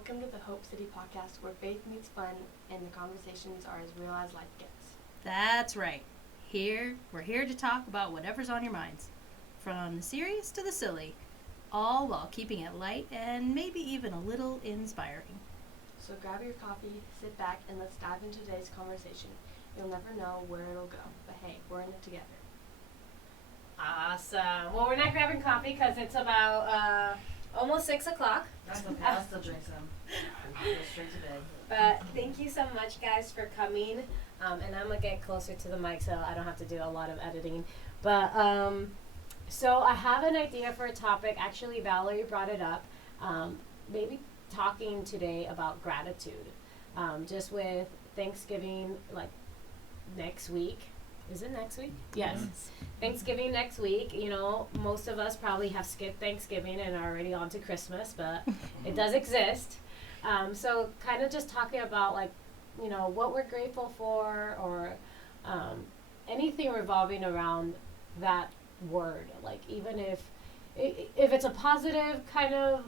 Welcome to the Hope City podcast where faith meets fun and the conversations are as real as life gets. That's right. We're here to talk about whatever's on your minds, from the serious to the silly, all while keeping it light and maybe even a little inspiring. So grab your coffee, sit back, and let's dive into today's conversation. You'll never know where it'll go, but hey, we're in it together. Awesome. Well, we're not grabbing coffee because it's about almost 6 o'clock. That's okay. I'll still drink some. Go straight to bed. But thank you so much, guys, for coming. And I'm going to get closer to the mic so I don't have to do a lot of editing. But so I have an idea for a topic. Actually, Valerie brought it up. Maybe talking today about gratitude. Just with Thanksgiving, like next week. Is it next week? Yes. Thanksgiving next week. You know, most of us probably have skipped Thanksgiving and are already on to Christmas, but it does exist. So kind of just talking about like, you know, what we're grateful for or anything revolving around that word. Like even if it's a positive kind of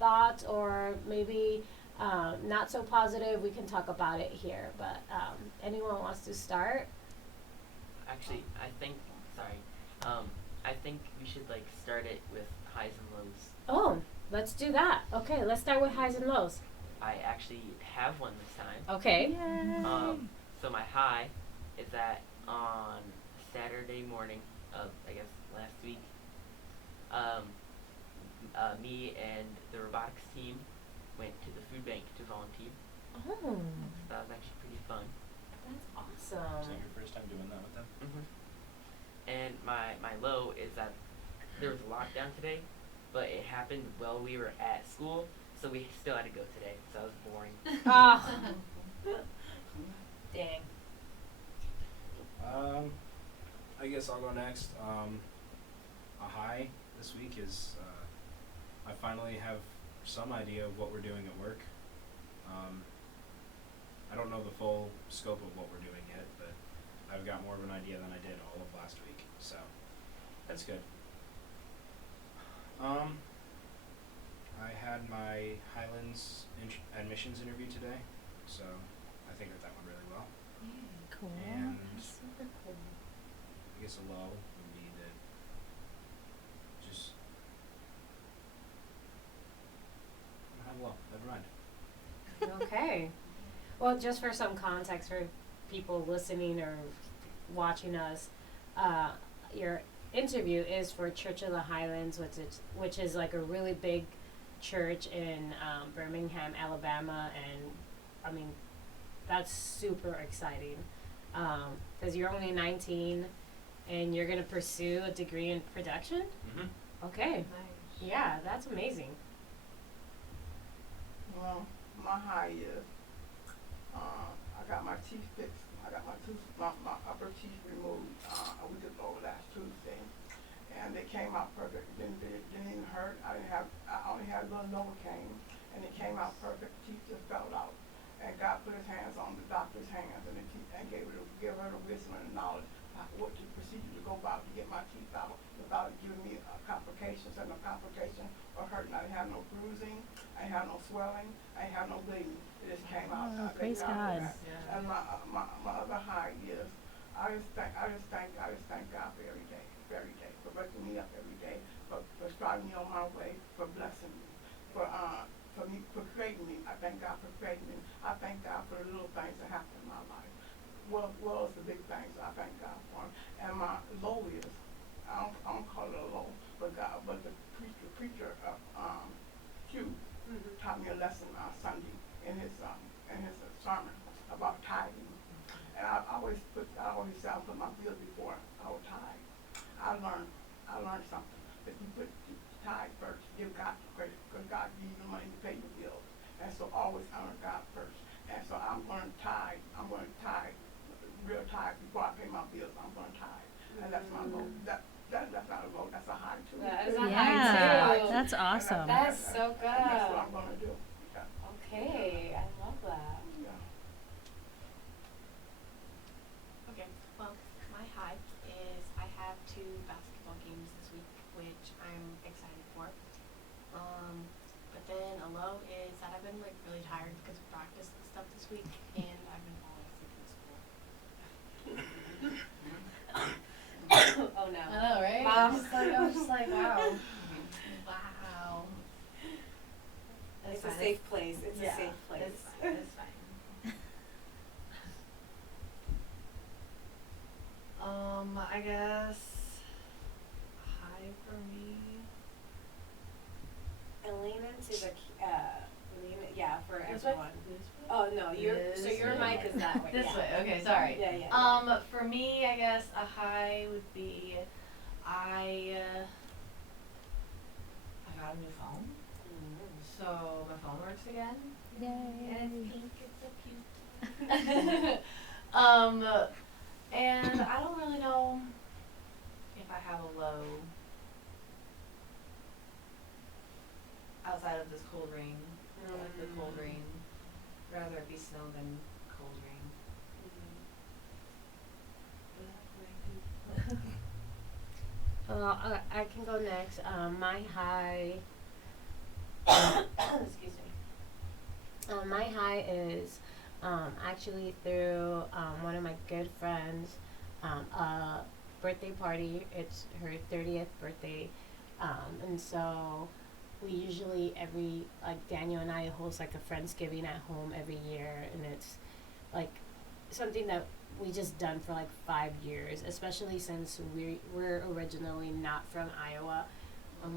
thought or maybe not so positive, we can talk about it here. But anyone wants to start? Actually, I think we should like start it with highs and lows. Oh, let's do that. Okay, let's start with highs and lows. I actually have one this time. Okay. So my high is that on Saturday morning of I guess last week, me and the robotics team went to the food bank to volunteer. Oh, So that was actually pretty fun. that's Is that awesome. your first time doing that with them? And my low is that there was a lockdown today, but it happened while we were at school, so we still had to go today. So that was boring. Oh. Dang. I guess I'll go next. A high this week is I finally have some idea of what we're doing at work. I don't know the full scope of what we're doing yet, but I've got more of an idea than I did all of last week, so that's good. I had my Highlands admissions interview today, so I think that went really well. Cool. And Super cool. I guess a low would be that just I don't have a low. Never mind. Okay. Well, just for some context for people listening or watching us, your interview is for Church of the Highlands, which is like a really big church in Birmingham, Alabama, and I mean that's super exciting because you're only 19 and you're gonna pursue a degree in production. Okay. Nice. Yeah, that's amazing. Well, my high is I got my teeth fixed. I got my upper teeth removed a week ago last Tuesday, and they came out perfect. It didn't even hurt. I only had a little Novocaine, and it came out perfect. Teeth just fell out, and God put His hands on the doctor's hands, and gave her the wisdom and the knowledge what the procedure to go about to get my teeth out without it giving me complications and no complication or hurting. I didn't have no bruising. I didn't have no swelling. I didn't have no bleeding. It just came out. Oh, praise God. Yeah. And my other high is I just thank God for every day, for waking me up every day, for starting me on my way, for blessing me, for creating me. I thank God for creating me. I thank God for the little things that happen in my life. Well, it's the big things I thank God for. And my low is I don't call it a low, but the preacher Hugh taught me a lesson Sunday in his sermon about tithing. And I always say I put my bills before I would tithe. I learned something that you put tithe first, give God the credit, because God gives you the money to pay your bills. And so always honor God first. And so I'm going to tithe. Real tithe before I pay my bills. I'm going to tithe, and that's my goal. That's not a goal. That's a high too. That is a Yeah, high too. that's awesome. That's so good. And that's what I'm going to do. Yeah. Okay, I love that. Yeah. Okay, well, my high is I have 2 basketball games this week, which I'm excited for. But then a low is that I've been like really tired because of practice and stuff this week, and I've been falling asleep in school. Oh no. I know, right? Mom. I was just like, wow. Wow. It's fine. a safe place. It's Yeah, a safe place. It's fine. It's fine. I guess high for me. And lean into the for This way? everyone. Oh no, so your This mic way. is that way. This yeah. way. Okay, sorry. Yeah. For me, I guess a high would be I got a new phone, so my phone works again. Yay. And it's pink. It's so cute. And I don't really know if I have a low outside of this cold rain. Like the cold rain. Rather it be snow than cold rain. I can go next. My high. Excuse me. My high is actually through one of my good friends, a birthday party. It's her 30th birthday, and so we usually Daniel and I host like a Friendsgiving at home every year, and it's like something that we just done for like 5 years, especially since we're originally not from Iowa.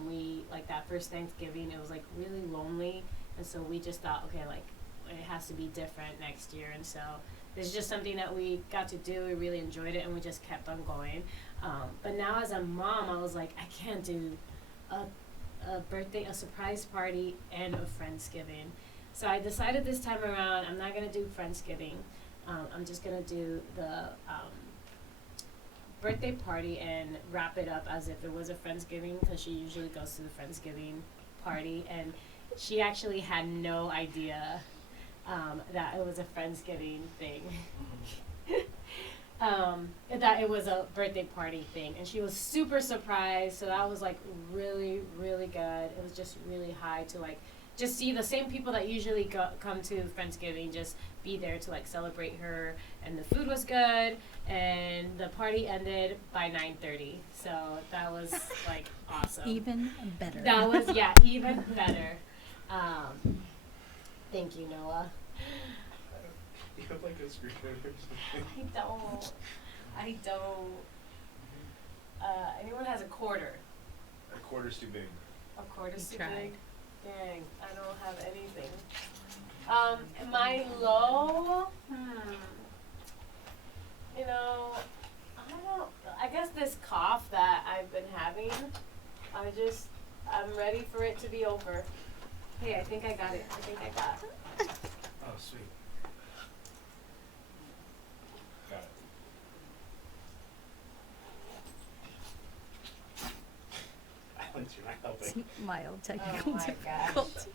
We like that first Thanksgiving, it was like really lonely, and so we just thought, okay, like it has to be different next year, and so it's just something that we got to do. We really enjoyed it, and we just kept on going. But now as a mom, I was like, I can't do a birthday, a surprise party, and a Friendsgiving. So I decided this time around, I'm not gonna do Friendsgiving. I'm just gonna do the birthday party and wrap it up as if it was a Friendsgiving, because she usually goes to the Friendsgiving party, and she actually had no idea that it was a Friendsgiving thing. That it was a birthday party thing, and she was super surprised. So that was like really, really good. It was just really high to like just see the same people that usually come to Friendsgiving just be there to like celebrate her, and the food was good, and the party ended by 9:30. So that was like awesome. Even better. That was even better. Thank you, Noah. You have like a screensaver or something. I don't. Anyone has a quarter? A quarter's too big. A quarter's You too tried. big? Dang, I don't have anything. My low, you know, I guess this cough that I've been having, I'm ready for it to be over. Hey, I think I got it. Oh, sweet. Got it. Alex, you're not helping. Mild Oh technical my difficulties.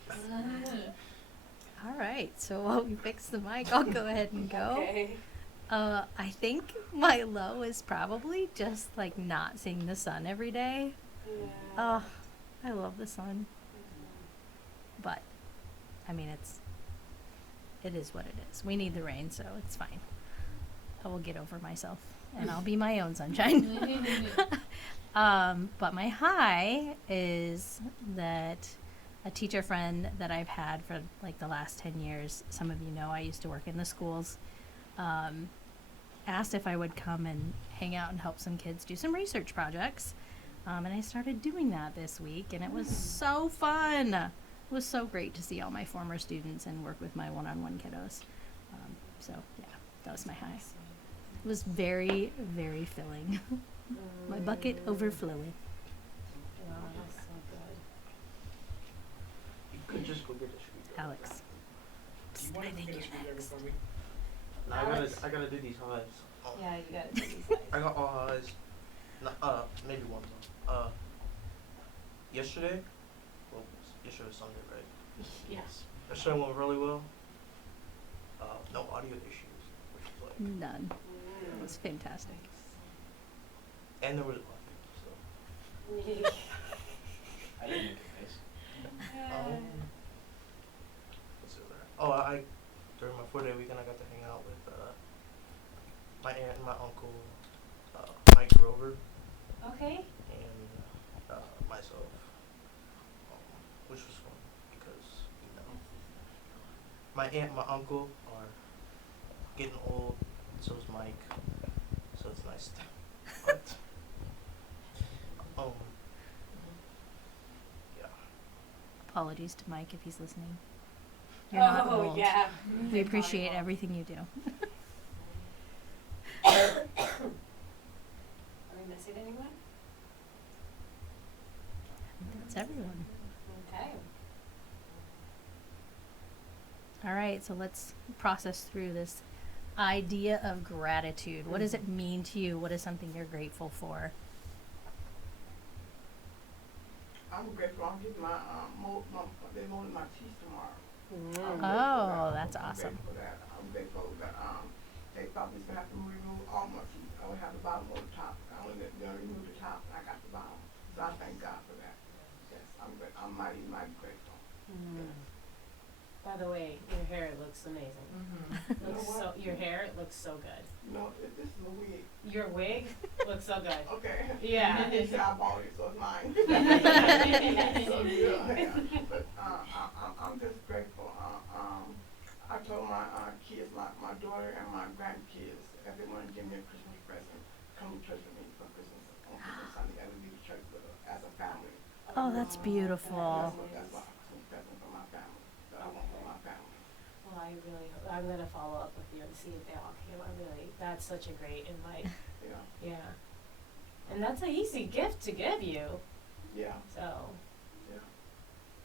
All right, so while we fix the mic, I'll go ahead and go. Okay. I think my low is probably just like not seeing the sun every day. Yeah. I love the sun, but I mean it is what it is. We need the rain, so it's fine. I will get over myself, and I'll be my own sunshine. But my high is that a teacher friend that I've had for like the last 10 years, some of you know I used to work in the schools, asked if I would come and hang out and help some kids do some research projects. And I started doing that this week, and it was so fun. It was so great to see all my former students and work with my one-on-one kiddos. So yeah, that was my high. It was very, very filling. My bucket overflowing. Wow, that's so good. You could just go get a screwdriver. Alex. Do you want to get a screwdriver for me? No, I gotta do these highs. Yeah, you gotta do these highs. I got all highs. Maybe one more. Yesterday was Sunday, right? Yes. Yesterday went really well. No audio issues, which is like, None. It was fantastic. and there was nothing, so. I didn't make it nice. during my 4-day weekend, I got to hang out with my aunt and my uncle, Mike Grover, Okay. and myself, which was fun because my aunt and my uncle are getting old, so is Mike, so it's nice. But, yeah. Apologies to Mike if he's listening. You're not Oh old. yeah. We appreciate everything you do. Are we missing anyone? That's everyone. Okay. All right, so let's process through this idea of gratitude. What does it mean to you? What is something you're grateful for? I'm grateful. I'm getting they're molding my teeth tomorrow. Mm. Oh, that's awesome. I'm grateful for that. I'm grateful that they thought we was gonna have to remove all my teeth. I only have the bottom or the top. I only gonna remove the top, and I got the bottom. So I thank God for that. Yes, I'm mighty grateful. Mm. By the way, your hair looks amazing. Mm-hmm. Looks You know so what? your hair looks so good. You know, this is a wig. Your wig looks so good. Okay. Yeah. It's I bought it, so it's mine. So, yeah. But I'm just grateful. I told my kids, my daughter and my grandkids, if they want to give me a Christmas present, come to church with me for Christmas on Christmas Sunday. I will be to church with us as a family. Oh, that's beautiful. That's my Christmas present for my family. That I want for my family. Well, I'm gonna follow up with you and see if they all came. That's such a great invite. Yeah. Yeah. And that's an easy gift to give you. Yeah. So. Yeah.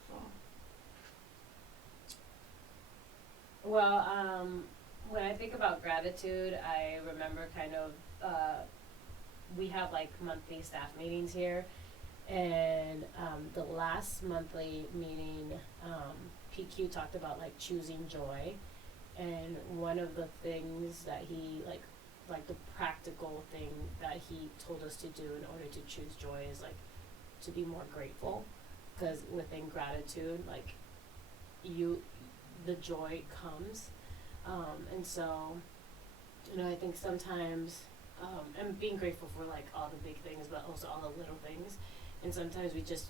So. Well, when I think about gratitude, I remember kind of, we have like monthly staff meetings here. And the last monthly meeting, PQ talked about like choosing joy. And one of the things that he, like the practical thing that he told us to do in order to choose joy is like to be more grateful. Because within gratitude, like the joy comes. And so, I think sometimes, and being grateful for like all the big things, but also all the little things. And sometimes we just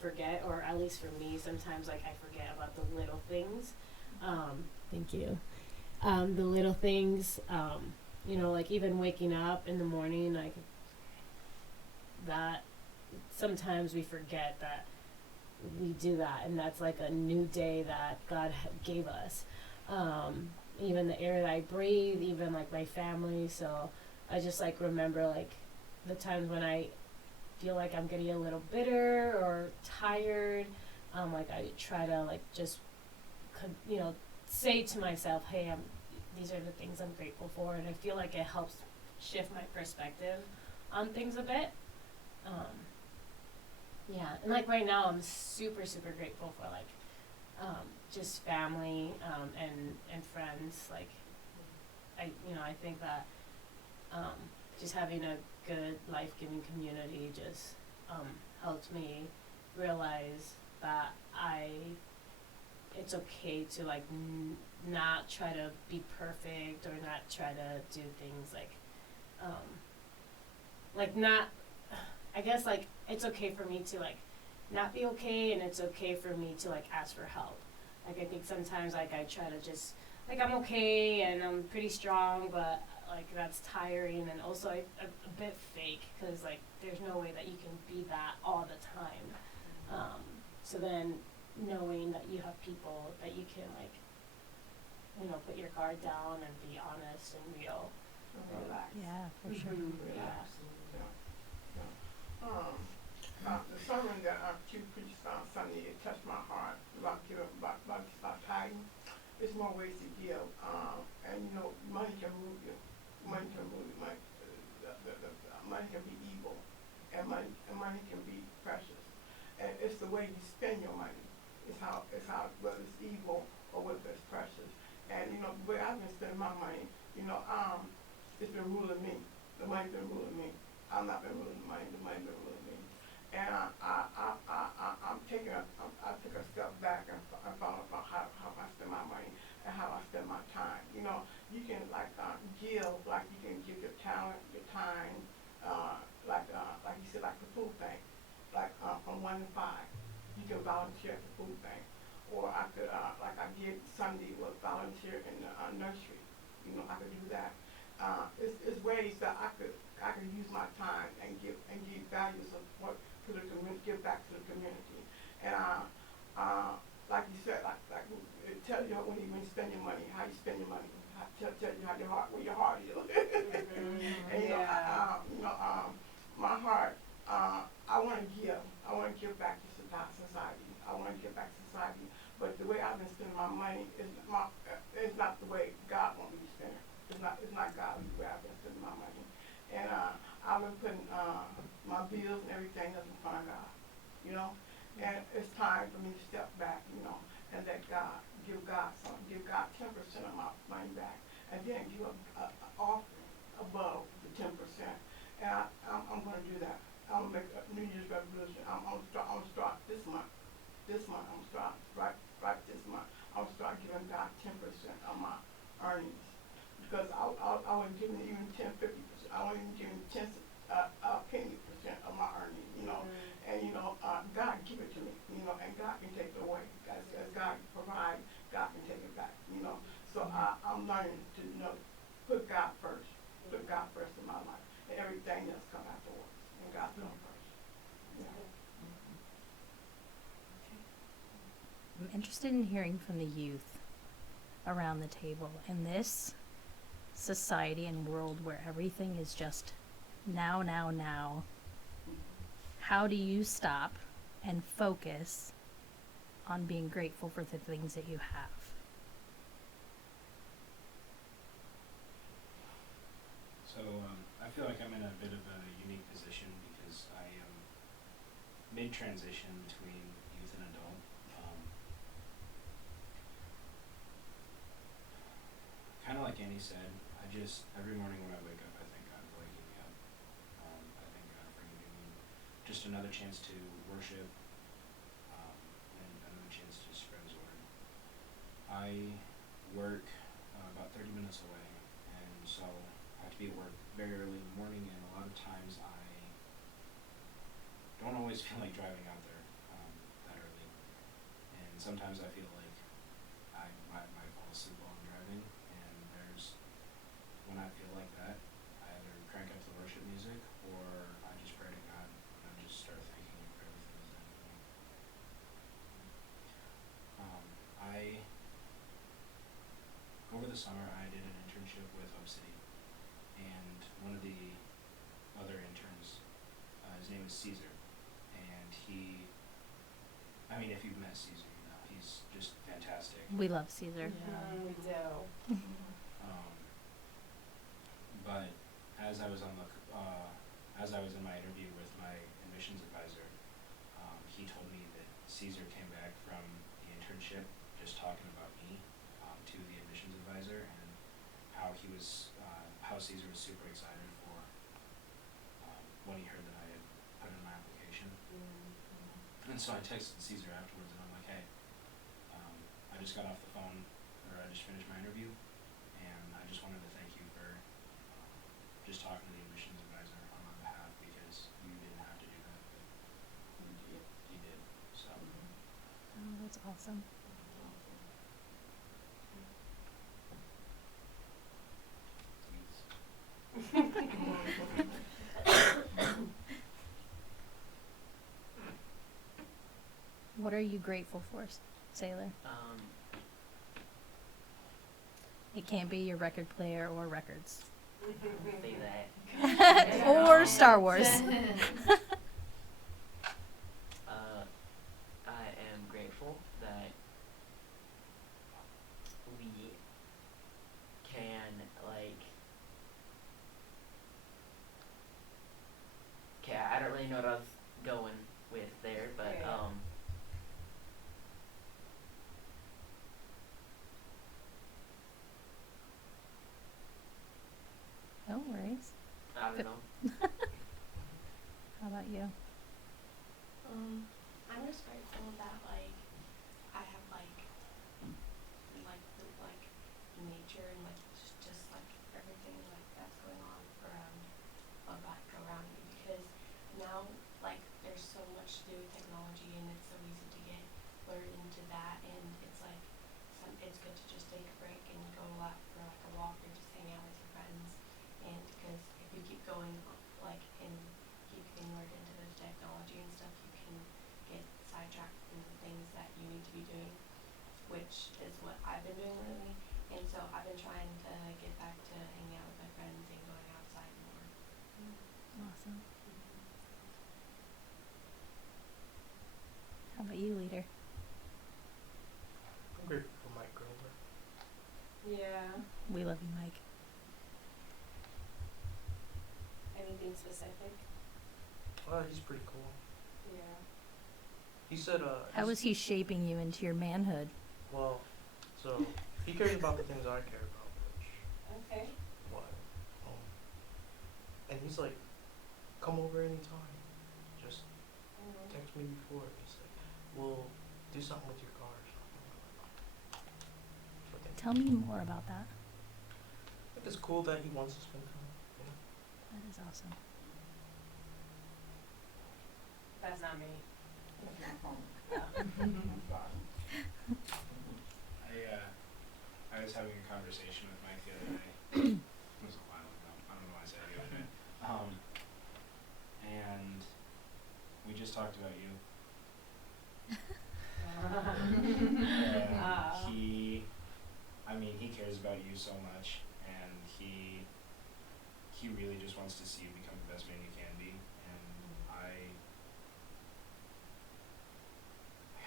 forget, or at least for me, sometimes like I forget about the little things. Thank you. The little things, like even waking up in the morning, like that, sometimes we forget that we do that, and that's like a new day that God gave us. Even the air that I breathe, even like my family. So I just like remember like the times when I feel like I'm getting a little bitter or tired. Like I try to like just, say to myself, hey, these are the things I'm grateful for, and I feel like it helps shift my perspective on things a bit. Yeah, and like right now, I'm super, super grateful for like, just family, and friends. Like, I think that, just having a good life-giving community just, helped me realize that it's okay to like not try to be perfect or not try to do things like not, I guess like it's okay for me to like not be okay, and it's okay for me to like ask for help. Like I think sometimes like I try to just like I'm okay and I'm pretty strong, but like that's tiring and also a bit fake, because like there's no way that you can be that all the time. So then knowing that you have people that you can like, put your guard down and be honest and real and relax. Yeah, for sure. Yeah. The sermon that Q preached on Sunday, it touched my heart about giving, about tithing. There's more ways to give, and money can move you. Money can move you. Money can be evil, and money can be precious. And it's the way you spend your money. It's how whether it's evil or whether it's precious. And the way I've been spending my money, it's been ruling me. The money's been ruling me. I've not been ruling the money. The money's been ruling me. And I took a step back and found out how I spend my money and how Sunday was volunteer in the nursery. You know, I could do that. It's ways that I could use my time and give values of what to the community, give back to the community. And like you said, like it tells you when you spend your money, how you spend your money. Tell you how your heart, where your heart is. And my heart, I want to give. I want to give back to society. I want to give back to society. But the way I've been spending my money is not the way God wants me to spend it. It's not godly the way I've been spending my money. And I've been putting my bills and everything else in front of God. You know, and it's time for me to step back. You know, and let God give God 10% of my money back, and then give an offering above the 10%. And I'm going to do that. I'm going to make a New Year's resolution. I'm going to start this month. I'm going to start right this month. I'm going to start giving God 10% of my earnings, because I wasn't giving even 10, 50%. I wasn't even giving penny percent of my earnings. You know, and God give it to me. You know, and God can take it away. As God provide, God can take it back. You know, so I'm learning to put God first. Put God first in my life, and everything else come afterwards. And God come first. Yeah. I'm interested in hearing from the youth around the table in this society and world where everything is just now. How do you stop and focus on being grateful for the things that you have? So I feel like I'm in a bit of a unique position because I am mid-transition between youth and adult. Kind of like Annie said, every morning when I wake up, I thank God for waking me up. I thank God for giving me just another chance to worship, and another chance to spread His word. I work about 30 minutes away, and so I have to be at work very early in the morning, and a lot of times I don't always feel like driving out there that early. And sometimes I feel like I might fall asleep while I'm driving, and when I feel like that, I either crank up the worship music or I just pray to God and I just start thanking Him for everything He's done for me. Over the summer, I did an internship with Hope City, and one of the other interns, his name is Caesar, and if you've met Caesar, he's just fantastic. We love Caesar. We do. But as I was in my interview with my admissions advisor, he told me that Caesar came back from the internship just talking about me to the admissions advisor, and how Caesar was super excited for when he heard that I had put in my application. And so I texted Caesar afterwards, and I'm like, hey, I just got off the phone, or I just finished my interview, and I just wanted to thank you for just talking to the admissions advisor on my behalf, because you didn't have to do that, but you did. So. Oh, that's awesome. What are you grateful for, Sailor? It can't be your record player or records. Say that. Or Star Wars. I am grateful that we can, I don't really know what I was going with there, but, No worries. I don't know. How about you? I'm just grateful that I have nature and just everything that's going on around me, because now there's so much to do with technology, and it's so easy to get blurred into that, and it's good is what I've been doing lately. And so I've been trying to get back to hanging out with my friends and going outside more. Awesome. How about you, leader? I'm grateful for Mike Grover. Yeah. We love you, Mike. Anything specific? He's pretty cool. Yeah. He said, How is he shaping you into your manhood? well, so he cares about the things I care about, which Okay. what? And he's like, come over anytime. Just text me before. He's like, we'll do something with your car or something. That's what they- Tell me more about that. I think it's cool that he wants to spend time. Yeah. That is awesome. That's not me. That's my phone. I'm sorry. I was having a conversation with Mike the other day. It was a while ago. I don't know why I said the other day. And we just talked about you. And he cares about you so much, and he really just wants to see you become the best man you can be. And I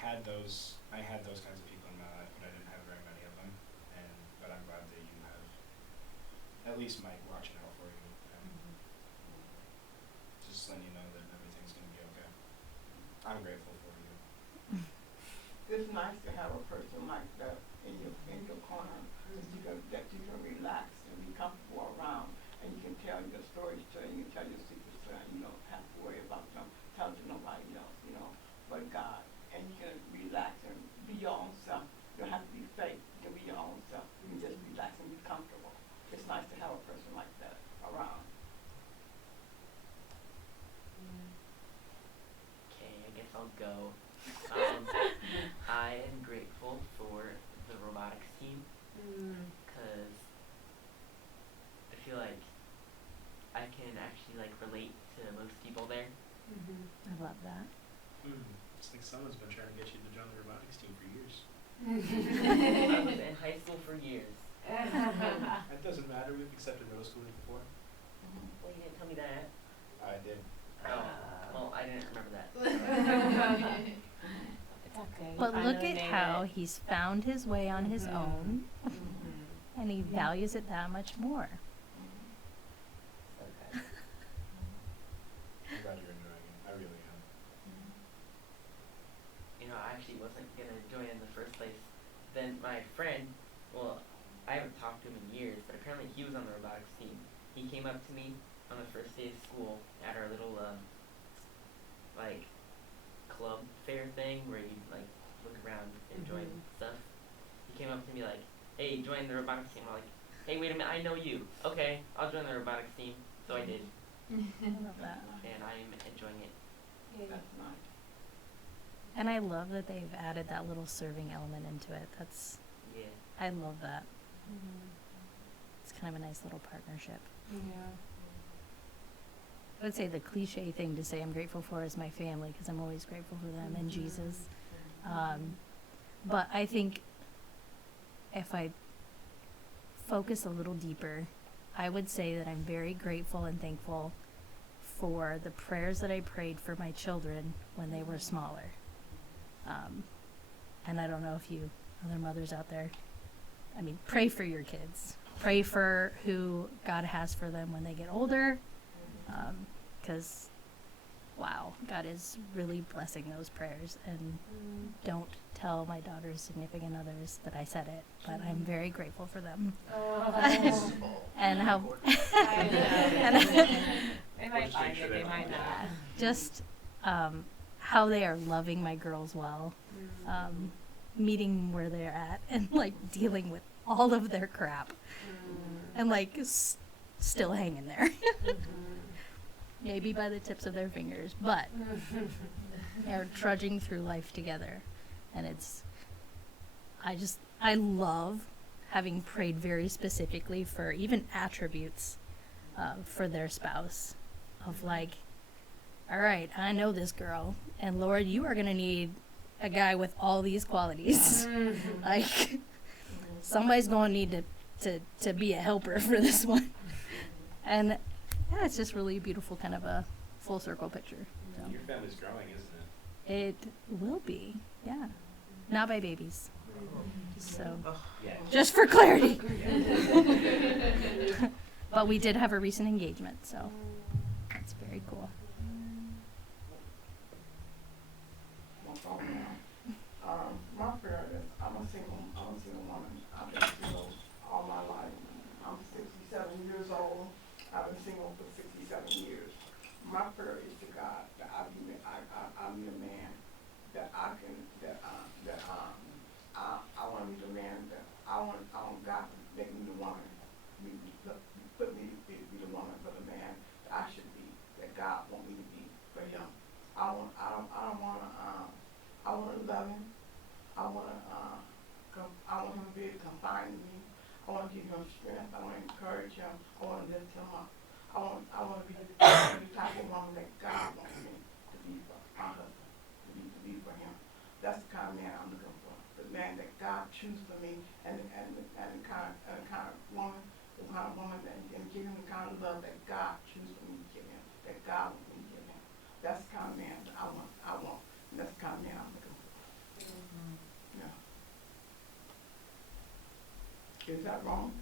had those kinds of people in my life, but I didn't have very many of them. But I'm glad that you have at least Mike watching out for you, and just letting you know that everything's gonna be okay. I'm grateful for you. It's nice to have a person like that in your corner that you can relax and be comfortable around, and you can tell your stories to, and you can tell your secrets to, and you don't have to worry about them telling to nobody else, but God. And you can relax and be your own self. You don't have to be fake. You can be your own self. You can just relax and be comfortable. It's nice to have a person like that around. Okay, I guess I'll go. I am grateful for the robotics team because I feel like I can actually relate to most people there. I love that. It's like someone's been trying to get you to join the robotics team for years. I was in high school for years. That doesn't matter. We've accepted middle schoolers before. Well, you didn't tell me that. I did. Oh, well, I didn't remember that. It's okay. But You look finally at made how it. he's found his way on his own, and he values it that much more. Okay. I'm glad you're enjoying it. I really am. I actually wasn't gonna join in the first place. Then my friend, well, I haven't talked to him in years, but apparently he was on the robotics team. He came up to me on the first day of school at our little club fair thing where you look around and join stuff. He came up to me like, "Hey, join the robotics team." I'm like, "Hey, wait a minute, I know you. Okay, I'll join the robotics team." So I did, I love that. and I'm enjoying it. That's nice. And I love that they've added that little serving element into it. Yeah. I love that. It's kind of a nice little partnership. Yeah. I would say the cliche thing to say I'm grateful for is my family, because I'm always grateful for them and Jesus. But I think if I focus a little deeper, I would say that I'm very grateful and thankful for the prayers that I prayed for my children when they were smaller. And I don't know if you other mothers out there, pray for your kids. Pray for who God has for them when they get older. Because, wow, God is really blessing those prayers. And don't tell my daughter's significant others that I said it, but I'm very grateful for them. And how They might find it, they might not. just how they are loving my girls well, meeting where they're at, and dealing with all of their crap, and still hanging there. Maybe by the tips of their fingers, but they're trudging through life together. And I love having prayed very specifically for even attributes for their spouse. Of all right, I know this girl, and Lord, you are going to need a guy with all these qualities. Like, somebody's going to need to be a helper for this one. And yeah, it's just really beautiful, kind of a full circle picture. So. Your family's growing, isn't it? It will be, yeah. Not by babies. So, Yeah. just for clarity. But we did have a recent engagement, so that's very cool. My prayer is, I'm a single woman. I've been single all my life. I'm 67 years old. I've been single for 67 years. My prayer is to God that I be a man that I can, I want to be the man that I want God to make me the woman, put me to be the woman for the man that I should be, that God want me to be for him. I want to love him. I want him to be able to confide in me. I want to give him strength. I want to encourage him. I want to lift him up. I want to be the type of woman that God wants me to be for my husband, to be for him. That's the kind of man I'm looking for. The man that God chooses for me, and the kind of woman that and give him the kind of love that God chooses for me to give him, that God wants me to give him. That's the kind of man that I want. And that's the kind of man I'm looking for. Yeah. Is that wrong?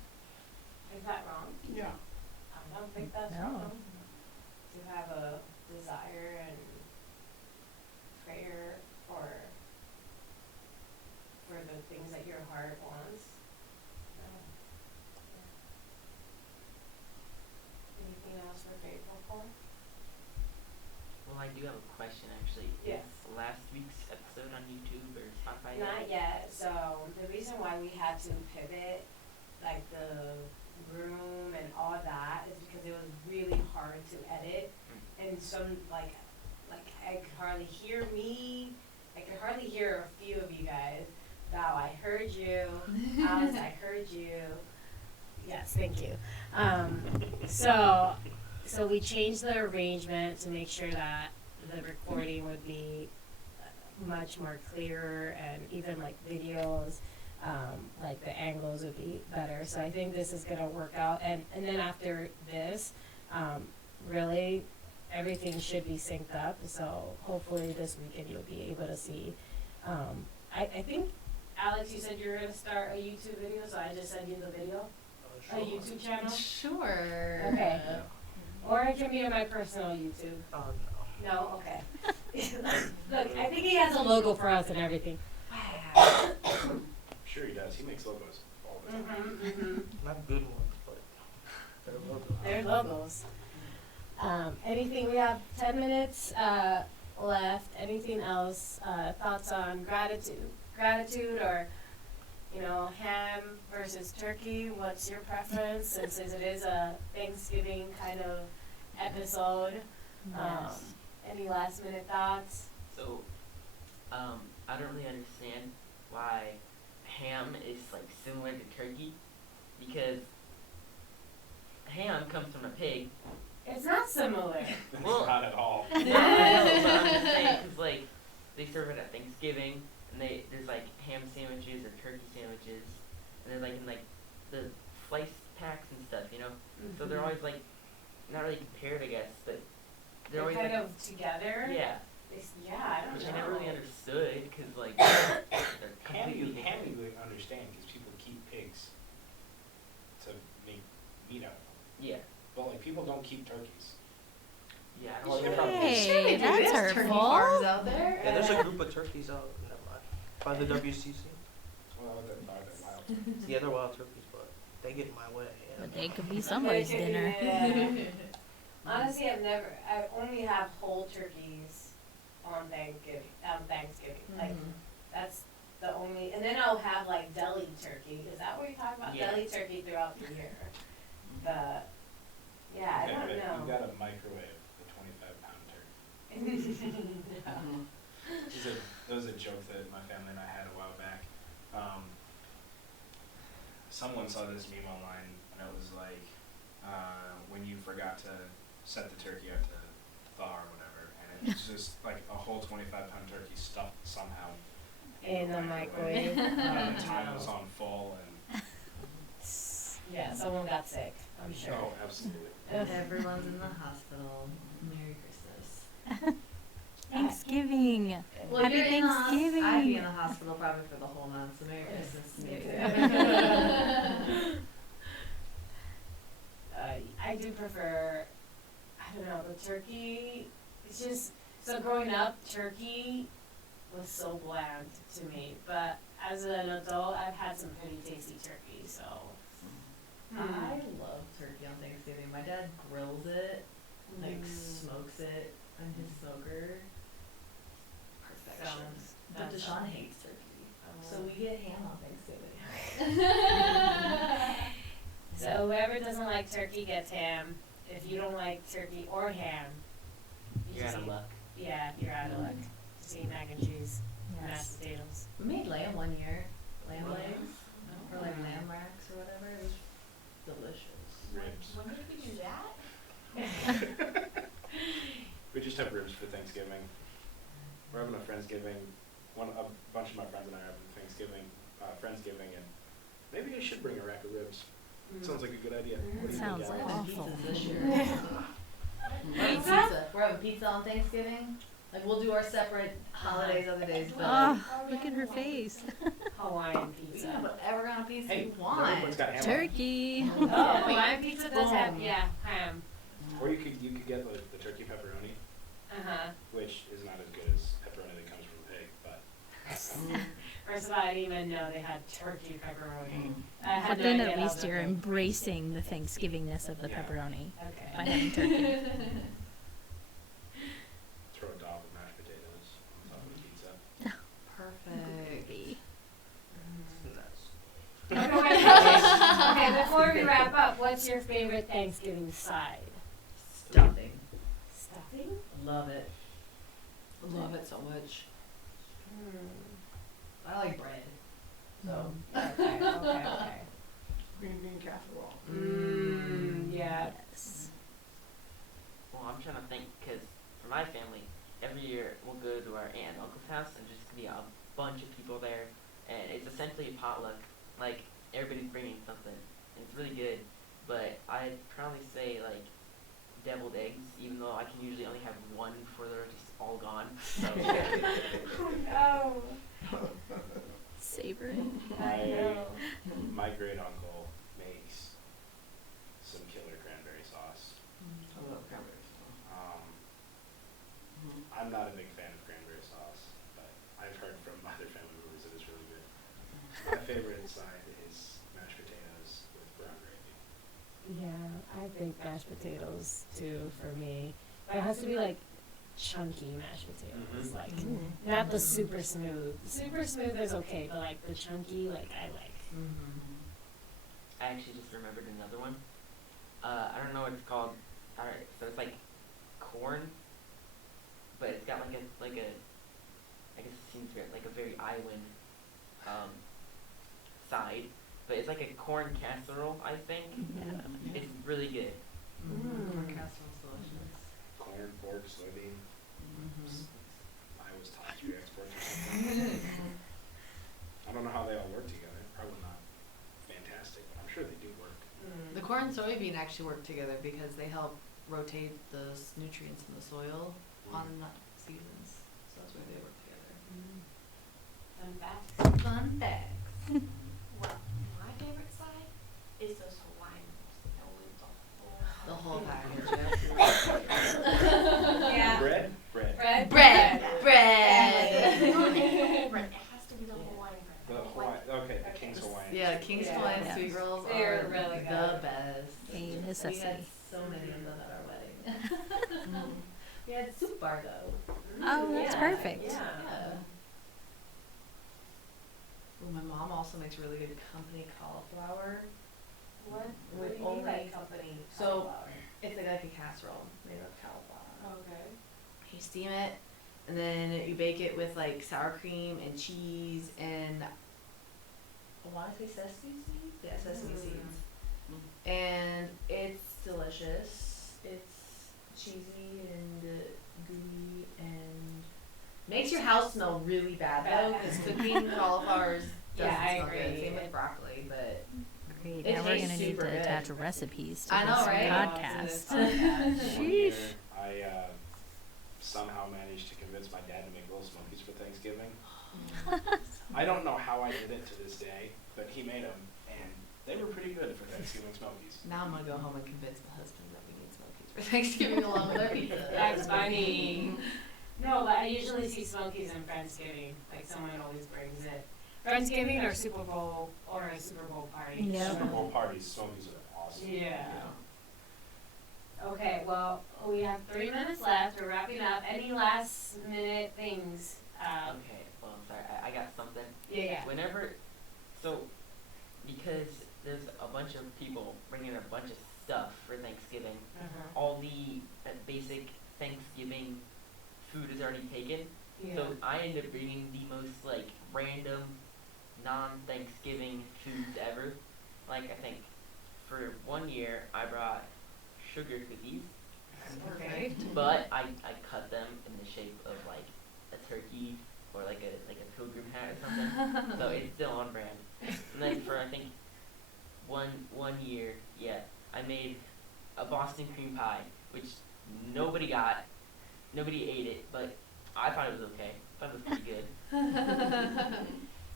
Is that wrong? Yeah. I don't think that's No. wrong. To have a desire and prayer for the things that your heart wants. Anything else we're grateful for? Well, I do have a question actually. Yes. Is last week's episode on YouTube or Spotify? Not yet. So the reason why we had to pivot, like the room and all that, is because it was really hard to edit, and some like I could hardly hear me. I could hardly hear a few of you guys. Now I heard you. Alice, I heard you. Yes, thank you. So we changed the arrangement to make sure that the recording would be much more clearer, and even like videos, like the angles would be better. So I think this is gonna work out. And then after this, really everything should be synced up. So hopefully this weekend you'll be able to see. I think, Alex, you said you were gonna start a YouTube video, so I just sent you the video, a YouTube channel. Sure. Okay. Or it can be on my personal YouTube. Oh no. No, okay. Look, I think he has a logo for us and everything. Sure he does. He makes logos all the time. Not good ones, but they're logos. They're logos. Anything? We have 10 minutes left. Anything else? Thoughts on gratitude, or ham versus turkey? What's your preference? Since it is a Thanksgiving kind of episode. Yes. Any last minute thoughts? So, I don't really understand why ham is like similar to turkey, because ham comes from a pig. It's not similar. Well, Not at all. I know, but I'm just saying, 'cause like they serve it at Thanksgiving, and there's like ham sandwiches or turkey sandwiches, and they're like in like the slice packs and stuff, So they're always like not really compared, I guess, but They're always kind like, of together. yeah, I don't which know. I never really understood, because like they're Ham completely you different. would understand because people keep pigs to make meat out of them. Yeah, But like people don't keep turkeys. yeah, I Well, don't they're know. Hey, Sure they do. that's There's turkey hurtful. farms out there. Yeah, there's a group of turkeys out never mind, by the WCC. Well, they're wild turkeys. Yeah, they're wild turkeys, but they get in my way. Yeah. But they could be somebody's dinner. Yeah. Honestly, I only have whole turkeys on Thanksgiving. Like, that's the only, and then I'll have like deli turkey. Is that what you're talking about? Yeah. Deli turkey throughout the year. But, yeah, I You don't gotta- know. You gotta microwave the 25-pound turkey. That was a joke that my family and I had a while back. Someone saw this meme online, and it was like, when you forgot to set the turkey out to thaw or whatever, and it's just like a whole 25-pound turkey stuffed somehow in the microwave. The time was on full and Yeah, someone got sick, I'm sure. oh, absolutely. Everyone's in the hospital. Merry Christmas. Thanksgiving. Well, Happy you're in the Thanksgiving. I'd be in the hospital probably for the whole month, so Merry Christmas to me too. I do prefer, I don't know, the turkey. It's just, so growing up, turkey was so bland to me. But as an adult, I've had some pretty tasty turkey, so. I love turkey on Thanksgiving. My dad grills it, like smokes it on his smoker. Perfection. But That's- Deshaun hates turkey, so we get ham on Thanksgiving. So whoever doesn't like turkey gets ham. If you don't like turkey or ham, you You're just out of eat- luck. Yeah, you're out of luck. Just eat mac and cheese, Yes. mashed potatoes. We made lamb one year, lamb legs, or like lamb racks or whatever. It was delicious. Ribs. When did we do that? We just have ribs for Thanksgiving. We're having a Friendsgiving. A bunch of my friends and I are having Friendsgiving, and maybe I should bring a rack of ribs. Sounds like a good idea. What do you Sounds think, We're Alex? having awful. pizzas this year. We're having pizza. We're having pizza on Thanksgiving. Like we'll do our separate holidays other days, but like, Oh, look at her face. Hawaiian we pizza. can have whatever kind of pizza Hey, you everyone's want. got ham on it. Turkey. Oh, Hawaiian pizza does have, Boom. yeah, ham. Or you could get the turkey pepperoni, Uh-huh. which is not as good as pepperoni that comes from a pig, but First of all, I didn't even know they had turkey pepperoni. I had But no then idea at that least was a you're thing. embracing the Thanksgivingness of the Yeah. pepperoni by Okay. having turkey. throw a dollop of mashed potatoes on top of the pizza. Perfect. Okay, before we wrap up, what's your favorite Thanksgiving side? Stuffing. Stuffing? Love it. Love it so much. I like bread. So. Okay. Green bean casserole. Yeah. Yes. Well, I'm trying to think, because for my family, every year we'll go to our aunt and uncle's house, and there's just gonna be a bunch of people there, and it's essentially a potluck. Like, everybody's bringing something, and it's really good. But I'd probably say, like, deviled eggs, even though I can usually only have one before they're just all gone. So, Oh, Savor it. My great uncle makes some killer cranberry sauce. I love cranberry sauce. I'm not a big fan of cranberry sauce, but I've heard from other family members that it's really good. My favorite side is mashed potatoes with brown gravy. yeah, I think mashed potatoes too for me. But it has to be like chunky mashed potatoes, like not the super smooth. Super smooth is okay, but like the chunky, like I like. I actually just remembered another one. I don't know what it's called. Alright, so it's like corn, but it's got like a I guess it seems like a very Iowan side, but it's like a corn casserole, I think. Yeah. It's really good. Corn casserole's delicious. Corn, pork, soybean. Iowa's top 3 exports or something. I don't know how they all work together. Probably not fantastic, but I'm sure they do work. The corn and soybean actually work together because they help rotate the nutrients in the soil on nut seasons. So that's why they work together. Fun fact. Fun facts. Well, my favorite side is those Hawaiian rolls. The whole package. Yeah. Bread? Bread. Bread. Bread. Bread. Bread. Bread. It has to be the Hawaiian The bread. Hawaii, okay, the King's Hawaiian. Yeah, King's Yeah. Hawaiian Yeah. sweet rolls They're are really the good. best. A We had necessity. so many of them at our wedding. We had soup bar though. Oh, that's Yeah. perfect. Yeah. Well, my mom also makes really good company cauliflower. What? With What do you mean by only- company? so- cauliflower? It's like a casserole made of cauliflower. Okay. You steam it, and then you bake it with like sour cream and cheese and I want to say sesame seeds. Yeah, sesame seeds. And it's delicious. It's cheesy and gooey, and Makes your house smell really bad though, because cooking cauliflowers doesn't Yeah, I smell good. agree. Same with broccoli, but Great. It Now we're tastes gonna need super to good. attach recipes to I know, this right? podcast. One year, Sheesh. I somehow managed to convince my dad to make little smokies for Thanksgiving. I don't know how I did it to this day, but he made them, and they were pretty good for Thanksgiving smokies. now I'm gonna go home and convince my husband that we need smokies for Thanksgiving along with our pizza. That's funny. No, but I usually see Smokies on Friendsgiving. Like someone always brings it. Friendsgiving or Super Bowl or a Super Bowl party. Yep. Super Bowl parties, smokies are awesome. Yeah. Okay, well, we have 3 minutes left. We're wrapping up. Any last minute things? Okay, well, sorry, I got something. Yeah. Whenever, so, because there's a bunch of people bringing a bunch of stuff for Thanksgiving, Uh-huh. all the basic Thanksgiving food is already taken. Yeah. So I end up bringing the most like random, non-Thanksgiving foods ever. Like I think for 1 year I brought sugar cookies, Okay. but I cut them in the shape of like a turkey or like a pilgrim hat or something. So it's still on brand. And then for I think one year, yeah, I made a Boston cream pie, which nobody got, nobody ate it, but I thought it was okay. I thought it was pretty good.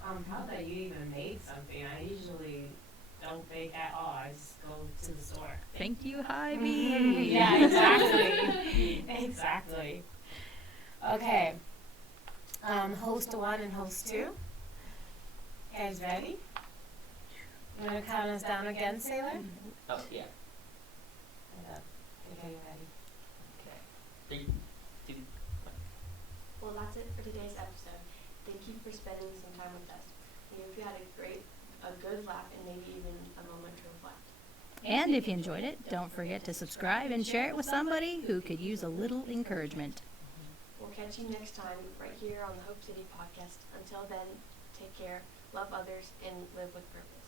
I'm proud that you even made something. I usually don't bake at all. I just go to the store. Thank you, Hy-Vee. Yeah, exactly. Exactly. Okay. Host 1 and host 2. You guys ready? You want to count us down again, Sailor? Oh yeah. Okay, you ready? Okay. 3, 2. Well, that's it for today's episode. Thank you for spending some time with us. We hope you had a good laugh and maybe even a moment to reflect. And if you enjoyed it, don't forget to subscribe and share it with somebody who could use a little encouragement. We'll catch you next time right here on the Hope City podcast. Until then, take care, love others, and live with purpose.